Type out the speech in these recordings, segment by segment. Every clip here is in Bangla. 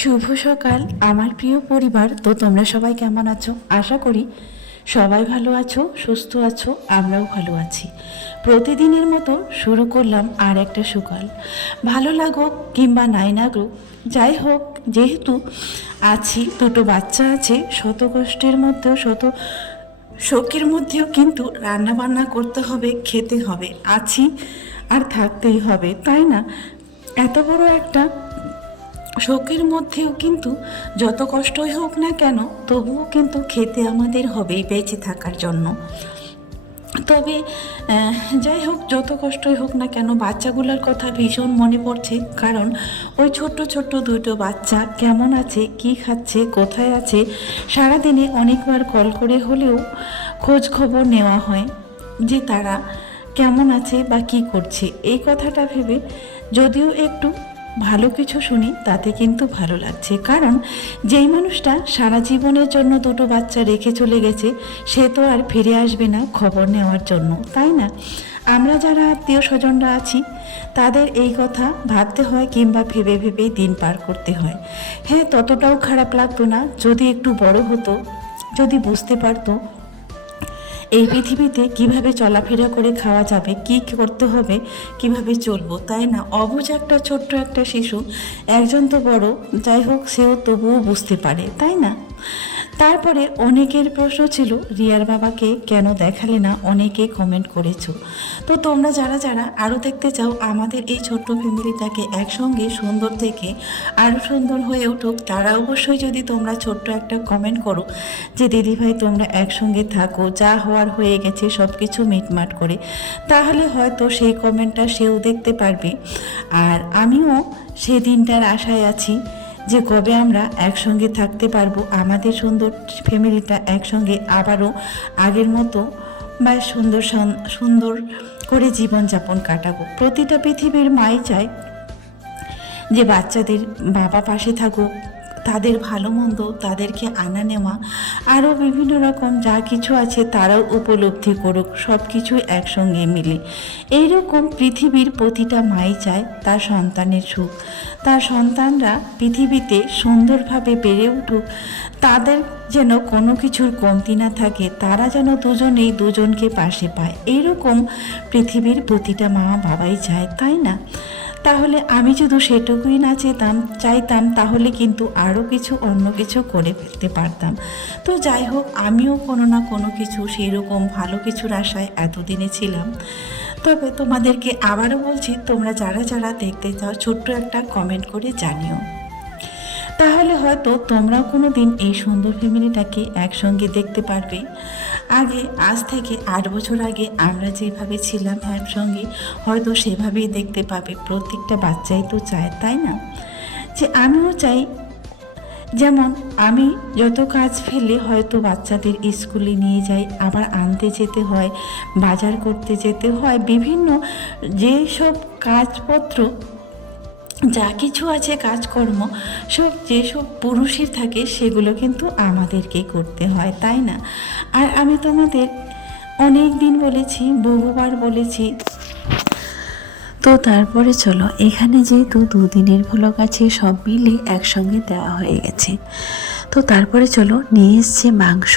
শুভ সকাল, আমার প্রিয় পরিবার। তো তোমরা সবাই কেমন আছো? আশা করি সবাই ভালো আছো, সুস্থ আছো, আমরাও ভালো আছি। প্রতিদিনের মতো শুরু করলাম আর একটা সকাল। ভালো লাগুক কিংবা নাই লাগুক, যাই হোক, যেহেতু আছি, দুটো বাচ্চা আছে, শত কষ্টের মধ্যেও, শত শোকের মধ্যেও কিন্তু রান্না বান্না করতে হবে, খেতে হবে, আছি আর থাকতেই হবে, তাই না? এত বড় একটা শোকের মধ্যেও কিন্তু যত কষ্টই হোক না কেন, তবুও কিন্তু খেতে আমাদের হবেই বেঁচে থাকার জন্য। তবে যাই হোক, যত কষ্টই হোক না কেন, বাচ্চাগুলোর কথা ভীষণ মনে পড়ছে। কারণ, ওই ছোট্ট ছোট্ট দুটো বাচ্চা কেমন আছে, কি খাচ্ছে, কোথায় আছে, সারাদিনে অনেকবার কল করে হলেও খোঁজ খবর নেওয়া হয় যে তারা কেমন আছে বা কি করছে। এই কথাটা ভেবে যদিও একটু ভালো কিছু শুনি, তাতে কিন্তু ভালো লাগছে। কারণ যেই মানুষটা সারা জীবনের জন্য দুটো বাচ্চা রেখে চলে গেছে, সে তো আর ফিরে আসবে না খবর নেওয়ার জন্য, তাই না? আমরা যারা আত্মীয় স্বজনরা আছি, তাদের এই কথা ভাবতে হয় কিংবা ভেবে ভেবেই দিন পার করতে হয়। হ্যাঁ ততটাও খারাপ লাগতো না। যদি একটু বড় হতো, যদি বুঝতে পারতো এই পৃথিবীতে কীভাবে চলাফেরা করে খাওয়া যাবে, কি করতে হবে, কীভাবে চলবো, তাই না? অবুঝ একটা ছোট্ট একটা শিশু, একজন তো বড়, যাই হোক, সেও তবুও বুঝতে পারে, তাই না? তারপরে অনেকের প্রশ্ন ছিল, রিয়ার বাবাকে কেন দেখালে না? অনেকে কমেন্ট করেছ। তো তোমরা যারা যারা আরও দেখতে চাও, আমাদের এই ছোট্ট ফ্যামিলিটাকে একসঙ্গে সুন্দর থেকে আরও সুন্দর হয়ে উঠুক, তারা অবশ্যই যদি তোমরা ছোট্ট একটা কমেন্ট করো যে দিদিভাই তোমরা একসঙ্গে থাকো, যা হওয়ার হয়ে গেছে সব কিছু মিটমাট করে, তাহলে হয়তো সেই কমেন্টটা সেও দেখতে পারবে। আর আমিও সেই দিনটার আশায় আছি যে কবে আমরা একসঙ্গে থাকতে পারব, আমাদের সুন্দর ফ্যামিলিটা একসঙ্গে আবারও আগের মতো বা সুন্দর সুন্দর করে জীবনযাপন কাটাবো। প্রতিটা পৃথিবীর মাই চায় যে বাচ্চাদের বাবা পাশে থাকুক তাদের ভালো মন্দ তাদেরকে আনা নেওয়া আরও বিভিন্ন রকম যা কিছু আছে তারাও উপলব্ধি করুক সব কিছুই একসঙ্গে মিলে। এইরকম পৃথিবীর প্রতিটা মাই চায় তার সন্তানের সুখ। তার সন্তানরা পৃথিবীতে সুন্দরভাবে বেড়ে উঠুক, তাদের যেন কোনো কিছুর কমতি না থাকে, তারা যেন দুজনেই দুজনকে পাশে পায়। এইরকম পৃথিবীর প্রতিটা মা বাবাই চায়, তাই না? তাহলে আমি যদি সেটুকুই না চেতাম, চাইতাম, তাহলে কিন্তু আরও কিছু অন্য কিছু করে ফেলতে পারতাম। তো যাই হোক, আমিও কোনো না কোনো কিছু সেই রকম ভালো কিছুর আশায় এতদিনে ছিলাম। তবে তোমাদেরকে আবারও বলছি, তোমরা যারা যারা দেখতে চাও, ছোট্ট একটা কমেন্ট করে জানিও। তাহলে হয়তো তোমরাও কোনো দিন এই সুন্দর ফ্যামিলিটাকে একসঙ্গে দেখতে পারবে। আগে, আজ থেকে আট বছর আগে আমরা যেভাবে ছিলাম একসঙ্গে, হয়তো সেভাবেই দেখতে পাবে। প্রত্যেকটা বাচ্চাই তো চায়, তাই না? যে আমিও চাই। যেমন, আমি যত কাজ ফেলে হয়তো বাচ্চাদের স্কুলে নিয়ে যাই, আবার আনতে যেতে হয়, বাজার করতে যেতে হয়, বিভিন্ন যেসব কাজপত্র যা কিছু আছে কাজকর্ম, সব যেসব পুরুষের থাকে সেগুলো কিন্তু আমাদেরকে করতে হয়, তাই না? আর আমি তোমাদের অনেক দিন বলেছি, বহুবার বলেছি। তো তারপরে চলো, এখানে যেহেতু দুদিনের ভ্লগ আছে, সব মিলে একসঙ্গে দেওয়া হয়ে গেছে। তো তারপরে চলো নিয়ে এসছে মাংস।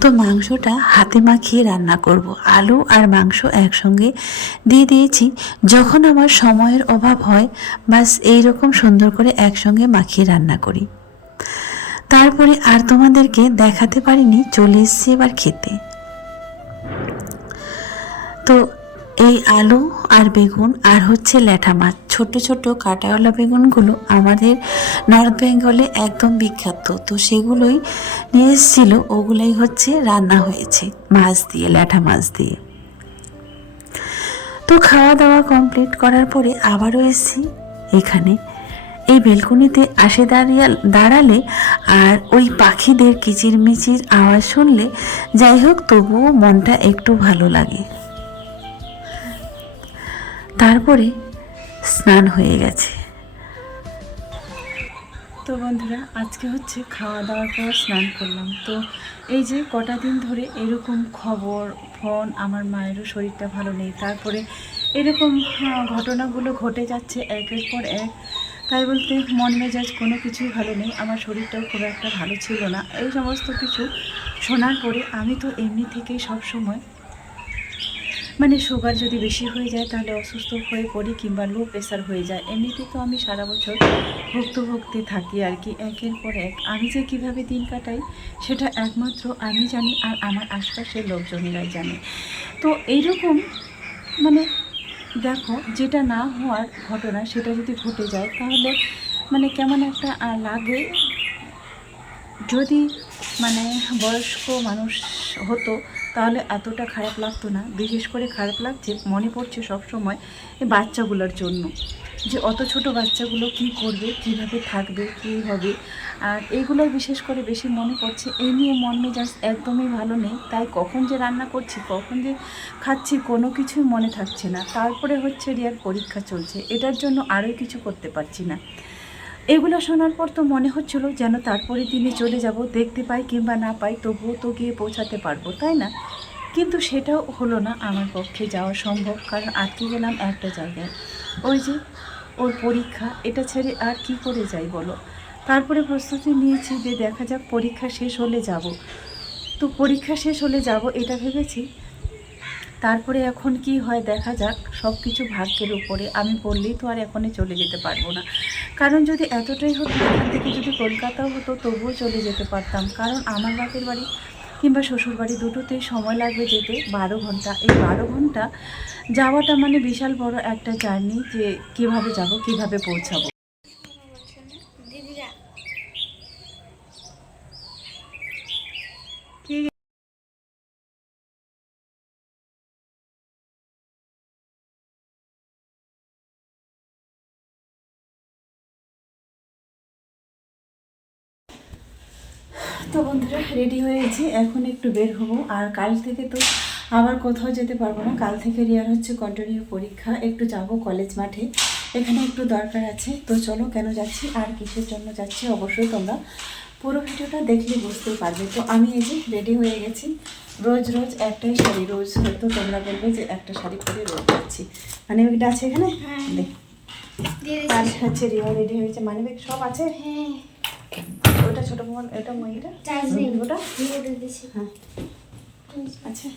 তো মাংসটা হাতে মাখিয়ে রান্না করব। আলু আর মাংস একসঙ্গে দিয়ে দিয়েছি। যখন আমার সময়ের অভাব হয় বাস এইরকম সুন্দর করে একসঙ্গে মাখিয়ে রান্না করি। তারপরে আর তোমাদেরকে দেখাতে পারিনি, চলে এসছি এবার খেতে। তো এই আলু আর বেগুন আর হচ্ছে ল্যাঠা মাছ। ছোট ছোট কাটাওয়ালা বেগুনগুলো আমাদের নর্থ বেঙ্গলে একদম বিখ্যাত। তো সেগুলোই নিয়ে এসেছিল, ওগুলোই হচ্ছে রান্না হয়েছে, মাছ দিয়ে, ল্যাঠা মাছ দিয়ে। তো খাওয়া দাওয়া কমপ্লিট করার পরে আবারও এসেছি এখানে। এই বেলকুনিতে আসে দাঁড়িয়ে দাঁড়ালে আর ওই পাখিদের কিচিরমিচির আওয়াজ শুনলে যাই হোক, তবুও মনটা একটু ভালো লাগে। তারপরে স্নান হয়ে গেছে। তো বন্ধুরা, আজকে হচ্ছে খাওয়া দাওয়ার পর স্নান করলাম। তো এই যে কটা দিন ধরে এরকম খবর, ফোন, আমার মায়েরও শরীরটা ভালো নেই, তারপরে এরকম ঘটনাগুলো ঘটে যাচ্ছে একের পর এক। তাই বলতে মন মেজাজ কোনো কিছুই ভালো নেই, আমার শরীরটাও খুব একটা ভালো ছিল না। এই সমস্ত কিছু শোনার পরে আমি তো এমনি থেকেই সব সময় মানে সুগার যদি বেশি হয়ে যায়, তাহলে অসুস্থ হয়ে পড়ি কিংবা লো প্রেশার হয়ে যায়। এমনিতে তো আমি সারা বছর ভুক্তভুক্তি থাকি আর কি। একের পর এক আমি যে কীভাবে দিন কাটাই, সেটা একমাত্র আমি জানি আর আমার আশপাশের লোকজনেরাই জানে। তো এইরকম মানে দেখো, যেটা না হওয়ার ঘটনা, সেটা যদি ঘটে যায়, তাহলে মানে কেমন একটা লাগে। যদি মানে বয়স্ক মানুষ হতো তাহলে এতটা খারাপ লাগতো না। বিশেষ করে খারাপ লাগছে, মনে পড়ছে সব সময় এই বাচ্চাগুলোর জন্য। যে অত ছোট বাচ্চাগুলো কি করবে, কীভাবে থাকবে, কী হবে? আর এইগুলো বিশেষ করে বেশি মনে পড়ছে। এই নিয়ে মন মেজাজ একদমই ভালো নেই। তাই কখন যে রান্না করছি, কখন যে খাচ্ছি, কোনো কিছুই মনে থাকছে না। তারপরে হচ্ছে রিয়ার পরীক্ষা চলছে। এটার জন্য আরও কিছু করতে পারছি না। এগুলো শোনার পর তো মনে হচ্ছিল যেন তারপরে দিনে চলে যাব, দেখতে পাই কিংবা না পাই, তবুও তো গিয়ে পৌঁছাতে পারব, তাই না? কিন্তু সেটাও হলো না আমার পক্ষে যাওয়া সম্ভব, কারণ আটকে গেলাম একটা জায়গায়। ওই যে, ওর পরীক্ষা, এটা ছেড়ে আর কি করে যাই বলো? তারপরে প্রস্তুতি নিয়েছি যে দেখা যাক পরীক্ষা শেষ হলে যাব। তো পরীক্ষা শেষ হলে যাব, এটা ভেবেছি তারপরে এখন কি হয় দেখা যাক সব কিছু ভাগ্যের উপরে। আমি বললেই তো আর এখনই চলে যেতে পারব না। কারণ যদি এতটাই হতো, এখান থেকে যদি কলকাতাও হতো, তবুও চলে যেতে পারতাম। কারণ আমার বাপের বাড়ি কিংবা শ্বশুর বাড়ি দুটোতেই সময় লাগবে যেতে, বারো ঘণ্টা। এই বারো ঘণ্টা যাওয়াটা মানে বিশাল বড় একটা জার্নি যে কীভাবে যাব, কীভাবে পৌঁছাবো। তো বন্ধুরা রেডি হয়ে গেছি। এখন একটু বের হব। আর কাল থেকে তো আবার কোথাও যেতে পারব না। কাল থেকে রিয়ার হচ্ছে কন্টিনিউ পরীক্ষা। একটু যাব কলেজ মাঠে। এখানে একটু দরকার আছে। তো চলো কেন যাচ্ছি আর কিসের জন্য যাচ্ছি অবশ্যই তোমরা পুরো ভিডিওটা দেখলে বুঝতেই পারবে। তো আমি এই যে রেডি হয়ে গেছি। রোজ রোজ একটাই শাড়ি রোজ হয়তো তোমরা বলবে যে একটা শাড়ি পরে রোজ যাচ্ছি। মানে এটা আছে এখানে? হ্যাঁ। দেখ। আর হচ্ছে রিয়া রেডি হয়েছে। মানে সব আছে? হ্যাঁ। ওটা ছোটো মোবাইল এটা মহিটা ওটা? হ্যাঁ। আচ্ছা।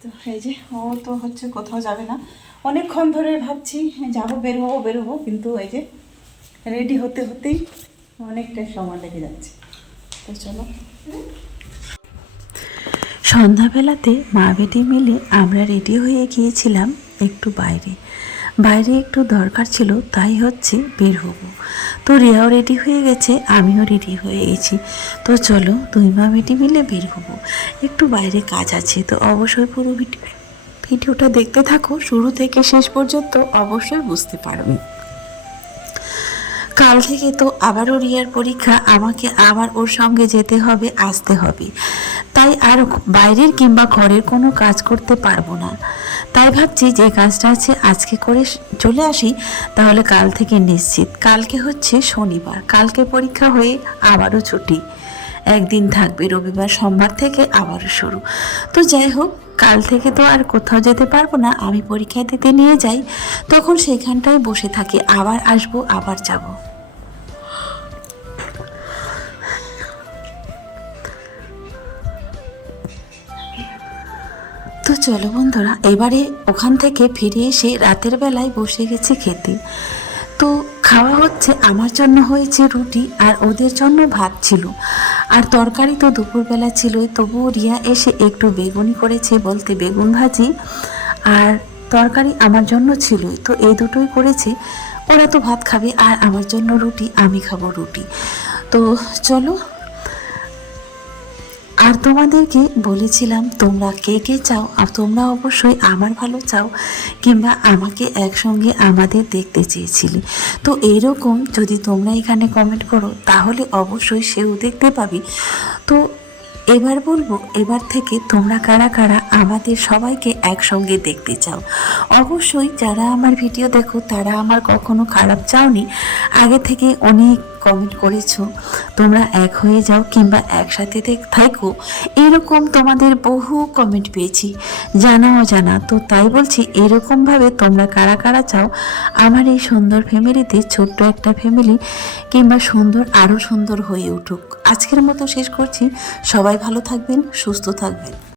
তো এই যে ও তো হচ্ছে কোথাও যাবে না। অনেকক্ষণ ধরে ভাবছি যাব বের হব বের হব কিন্তু এই যে রেডি হতে হতেই অনেকটা সময় লেগে যাচ্ছে। তো চলো। সন্ধ্যাবেলাতে মা বেটি মিলে আমরা রেডি হয়ে গিয়েছিলাম একটু বাইরে। বাইরে একটু দরকার ছিল, তাই হচ্ছে বের হব। তো রিয়াও রেডি হয়ে গেছে, আমিও রেডি হয়ে গেছি। তো চলো, দুই মা বেটি মিলে বের হব। একটু বাইরে কাজ আছে, তো অবশ্যই পুরো ভিডিও ভিডিওটা দেখতে থাকো, শুরু থেকে শেষ পর্যন্ত অবশ্যই বুঝতে পারবে কাল থেকে তো আবারও রিয়ার পরীক্ষা, আমাকে আবার ওর সঙ্গে যেতে হবে, আসতে হবে। তাই আর বাইরের কিংবা ঘরের কোনো কাজ করতে পারব না। তাই ভাবছি যে কাজটা আছে আজকে করে চলে আসি, তাহলে কাল থেকে নিশ্চিত। কালকে হচ্ছে শনিবার। কালকে পরীক্ষা হয়ে আবারও ছুটি। একদিন থাকবে রবিবার, সোমবার থেকে আবারও শুরু। তো যাই হোক, কাল থেকে তো আর কোথাও যেতে পারব না, আমি পরীক্ষা দিতে নিয়ে যাই। তখন সেখানটায় বসে থাকি। আবার আসব, আবার যাব। চলো বন্ধুরা, এবারে ওখান থেকে ফিরে এসে রাতের বেলায় বসে গেছি খেতে। তো খাওয়া হচ্ছে আমার জন্য হয়েছে রুটি আর ওদের জন্য ভাত ছিল। আর তরকারি তো দুপুরবেলা ছিলই, তবুও রিয়া এসে একটু বেগুনি করেছে বলতে বেগুন ভাজি আর তরকারি আমার জন্য ছিলই। তো এই দুটোই করেছে, ওরা তো ভাত খাবে আর আমার জন্য রুটি, আমি খাব রুটি। তো চলো আর তোমাদেরকে বলেছিলাম, তোমরা কে কে চাও আর তোমরা অবশ্যই আমার ভালো চাও কিংবা আমাকে একসঙ্গে আমাদের দেখতে চেয়েছিলে। তো এরকম যদি তোমরা এখানে কমেন্ট করো, তাহলে অবশ্যই সেও দেখতে পাবি। তো এবার বলব, এবার থেকে তোমরা কারা কারা আমাদের সবাইকে একসঙ্গে দেখতে চাও। অবশ্যই যারা আমার ভিডিও দেখো, তারা আমার কখনো খারাপ চাওনি। আগে থেকে অনেক কমেন্ট করেছ। তোমরা এক হয়ে যাও কিংবা একসাথে থাকো। এরকম তোমাদের বহু কমেন্ট পেয়েছি। জানাও জানা তো তাই বলছি এরকমভাবে তোমরা কারা কারা চাও? আমার এই সুন্দর ফ্যামিলিতে ছোট্ট একটা ফ্যামিলি কিংবা সুন্দর আরও সুন্দর হয়ে উঠুক। আজকের মতো শেষ করছি। সবাই ভালো থাকবেন, সুস্থ থাকবেন।